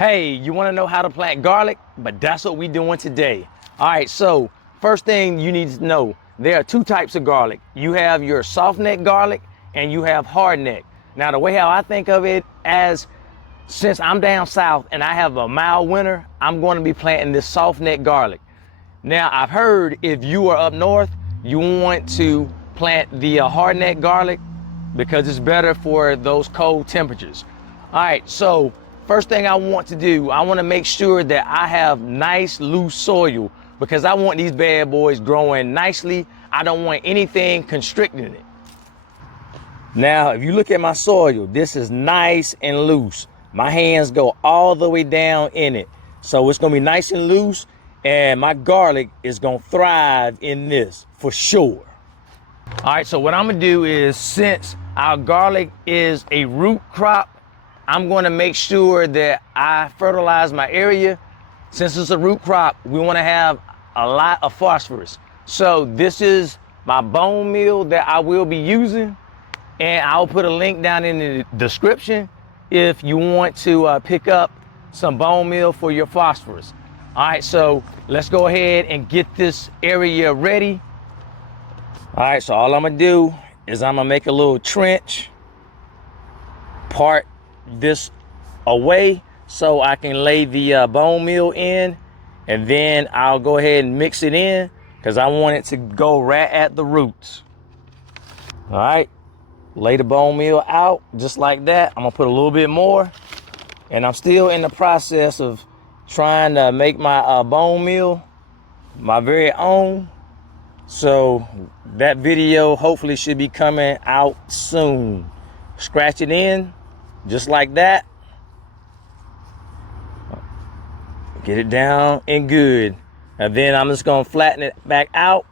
Hey, you want to know how to plant garlic? But that's what we're doing today. All right, so first thing you need to know, there are two types of garlic. You have your soft neck garlic and you have hard neck. Now, the way how I think of it, as since I'm down south and I have a mild winter, I'm going to be planting this soft neck garlic. Now, I've heard if you are up north, you want to plant the hard neck garlic because it's better for those cold temperatures. All right, so first thing I want to do, I want to make sure that I have nice loose soil because I want these bad boys growing nicely. I don't want anything constricting it. Now, if you look at my soil, this is nice and loose. My hands go all the way down in it. So it's gonna be nice and loose, and my garlic is gonna thrive in this for sure. All right, so what I'm gonna do is, since our garlic is a root crop, I'm gonna make sure that I fertilize my area. Since it's a root crop, we wanna have a lot of phosphorus. So this is my bone meal that I will be using, and I'll put a link down in the description if you want to pick up some bone meal for your phosphorus. All right, so let's go ahead and get this area ready. All right, so all I'm gonna do is I'm gonna make a little trench, part this away so I can lay the bone meal in, and then I'll go ahead and mix it in because I want it to go right at the roots. All right, lay the bone meal out just like that. I'm gonna put a little bit more, and I'm still in the process of trying to make my bone meal my very own. So that video hopefully should be coming out soon. Scratch it in just like that. Get it down and good. And then I'm just gonna flatten it back out.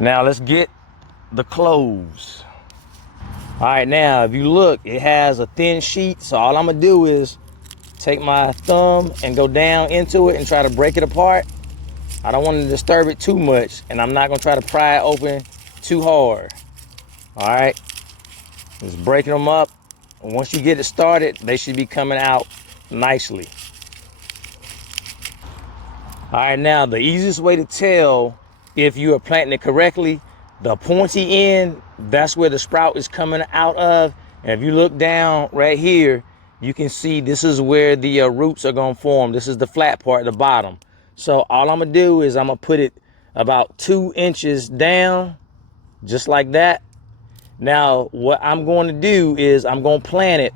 Now let's get the cloves. All right, now if you look, it has a thin sheet. So all I'm gonna do is take my thumb and go down into it and try to break it apart. I don't want to disturb it too much, and I'm not gonna try to pry it open too hard. All right, just breaking them up. Once you get it started, they should be coming out nicely. All right, now the easiest way to tell if you are planting it correctly, the pointy end, that's where the sprout is coming out of. And if you look down right here, you can see this is where the roots are gonna form. This is the flat part at the bottom. So all I'm gonna do is I'm gonna put it about 2 inches down, just like that. Now, what I'm going to do is I'm gonna plant it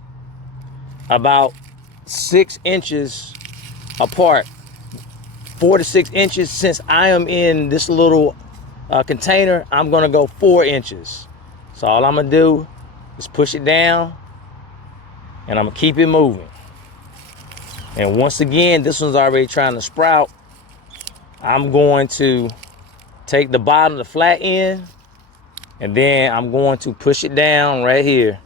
about 6 inches apart, 4 to 6 inches. Since I am in this little container, I'm gonna go 4 inches. So all I'm gonna do is push it down, and I'm gonna keep it moving. And once again, this one's already trying to sprout. I'm going to take the bottom, the flat end, and then I'm going to push it down right here,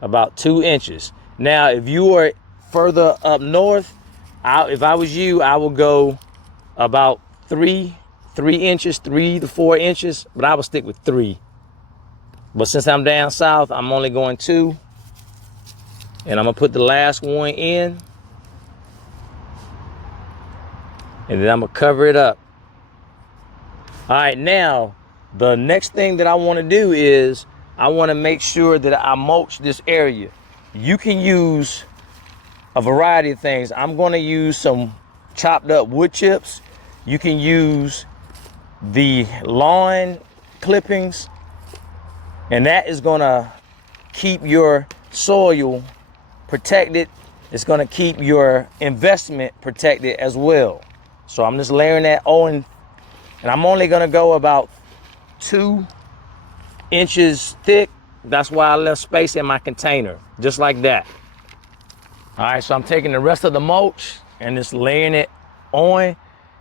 about 2 inches. Now, if you are further up north, if I was you, I would go about 3 inches, 3 to 4 inches, but I would stick with 3. But since I'm down south, I'm only going 2. And I'm gonna put the last one in, and then I'm gonna cover it up. All right, now, the next thing that I wanna do is I wanna make sure that I mulch this area. You can use a variety of things. I'm gonna use some chopped up wood chips. You can use the lawn clippings, and that is gonna keep your soil protected. It's gonna keep your investment protected as well. So I'm just layering that on, and I'm only gonna go about 2 inches thick. That's why I left space in my container, just like that. All right, so I'm taking the rest of the mulch and just laying it on.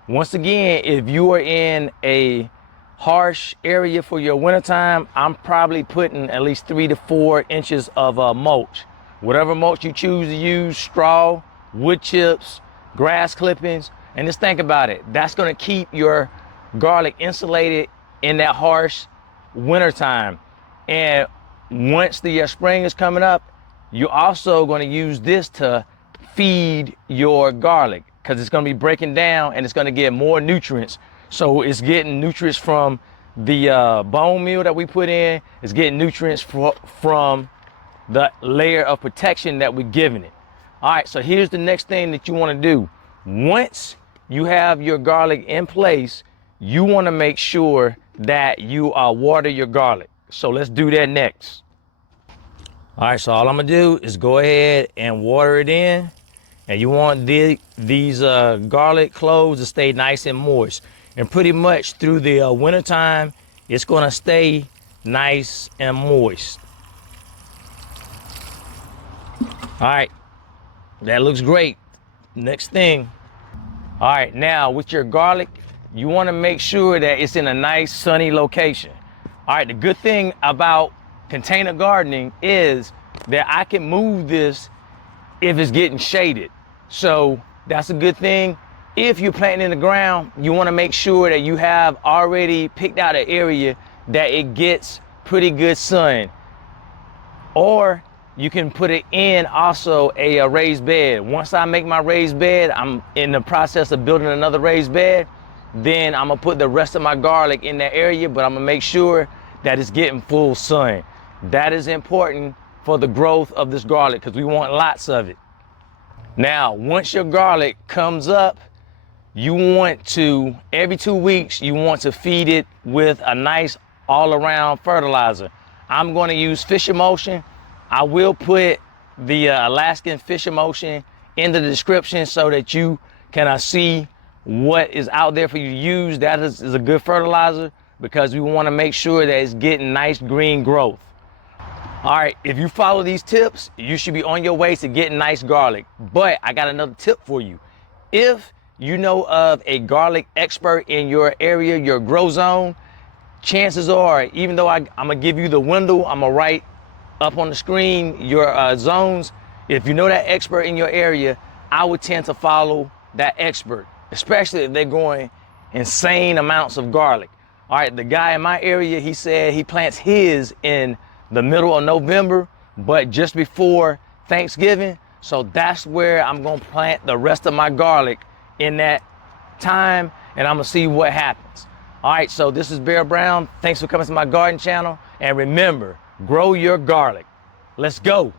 Once again, if you are in a harsh area for your wintertime, I'm probably putting at least 3 to 4 inches of mulch. Whatever mulch you choose to use, straw, wood chips, grass clippings, and just think about it. That's gonna keep your garlic insulated in that harsh wintertime. And once the spring is coming up, you're also going to use this to feed your garlic, because it's going to be breaking down and it's going to get more nutrients. So it's getting nutrients from the bone meal that we put in. It's getting nutrients from the layer of protection that we're giving it. All right, so here's the next thing that you want to do. Once you have your garlic in place, you want to make sure that you water your garlic. So let's do that next. All right, so all I'm gonna do is go ahead and water it in. And you want these garlic cloves to stay nice and moist. And pretty much through the winter time, it's gonna stay nice and moist. All right, that looks great. Next thing. All right, now with your garlic, you wanna make sure that it's in a nice sunny location. All right, the good thing about container gardening is that I can move this if it's getting shaded. So that's a good thing. If you're planting in the ground, you want to make sure that you have already picked out an area that it gets pretty good sun. Or you can put it in also a raised bed. Once I make my raised bed, I'm in the process of building another raised bed. Then I'm gonna put the rest of my garlic in that area, but I'm gonna make sure that it's getting full sun. That is important for the growth of this garlic because we want lots of it. Now, once your garlic comes up, you want to, every 2 weeks, you want to feed it with a nice all-around fertilizer. I'm going to use fish emulsion. I will put the Alaskan fish emulsion in the description so that you can see what is out there for you to use. That is a good fertilizer because we want to make sure that it's getting nice green growth. All right, if you follow these tips, you should be on your way to getting nice garlic. But I got another tip for you. If you know of a garlic expert in your area, your grow zone, chances are, even though I'm gonna give you the window, I'm gonna write up on the screen your zones. If you know that expert in your area, I would tend to follow that expert, especially if they're growing insane amounts of garlic. All right, the guy in my area, he said he plants his in the middle of November, but just before Thanksgiving. So that's where I'm gonna plant the rest of my garlic in that time, and I'm gonna see what happens. All right, so this is Bear Brown. Thanks for coming to my garden channel. And remember, grow your garlic. Let's go.